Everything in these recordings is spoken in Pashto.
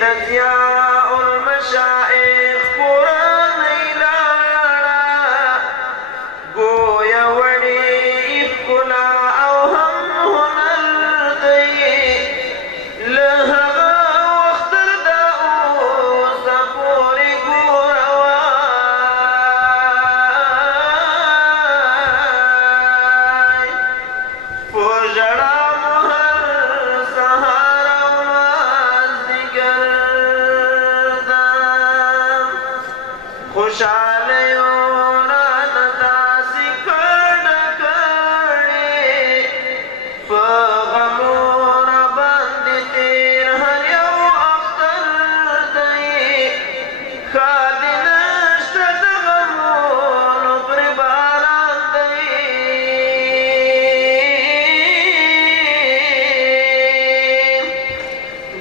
تضياء المشائخ قرآني لاړه گویا وړي ښکلا او هم هنر دی له هغه وخت تر دا اوسه پورې ګوره وای په ژړا مو هر سهار او مازدیګر ده خوشحالیو رانه داسې کډه کړې په غمو راباندې تېر هر یو اختر دی ښادي نشته د غمونو پرې باران دی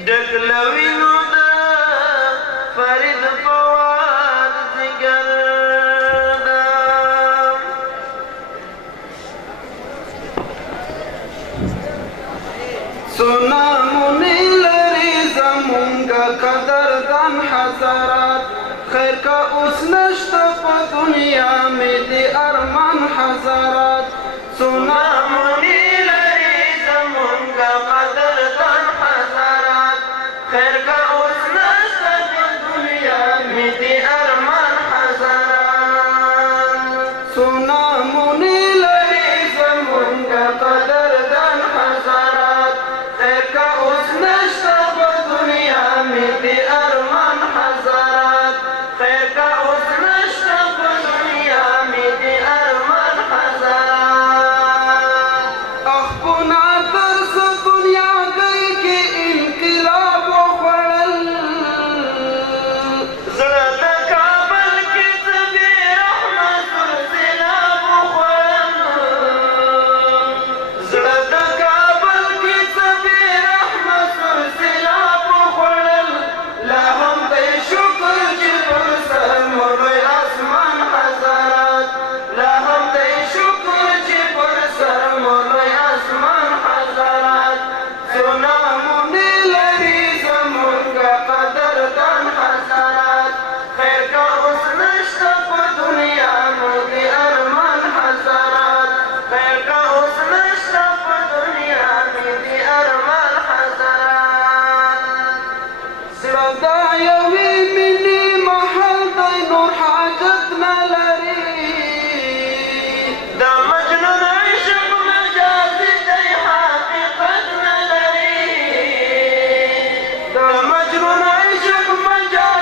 ډک له وینو د فرید فواد ځیګر ده څو نامونې لري زمونږه قدردان حضرات خیر که اوس نشته په دنیا مې د ارمان حضرات څو نامونې لري زمونږه قدردان حضرات خیر که اوس نشته په دنیا مې د ارمان حضرات څو نامونې لري زمونږه قدردان حضرات خیر که اوس نشته په دنیا مې د ارمان حضرات خیر که اوس نشته په دنیا مې د ارمان حضرات اخپونه تر څه دنیاګۍ کې انقلاب وخوړل زړه د کابل کې څه بې رحمه سلسلاب وخوړل زړه د کابل کې څه بې رحمه سلسلاب وخوړل لا هم دی شکر چې پر سر مو لوی اسمان حضرات لا هم دی شکر چې پر سر مو لوی اسمان حضرات څو نامونې لري زمونږه قدردان حضرات خیر که اوس نشته په دنیا مو د ارمان حضرات خیر که اوس نشته په دنیا مې د ارمان حضرات زړه دا یوې مینې محل دی نور حاجت نه لري د مجنون عشق مجازي دی حقیقت نه لري د مجنون عشق مجازي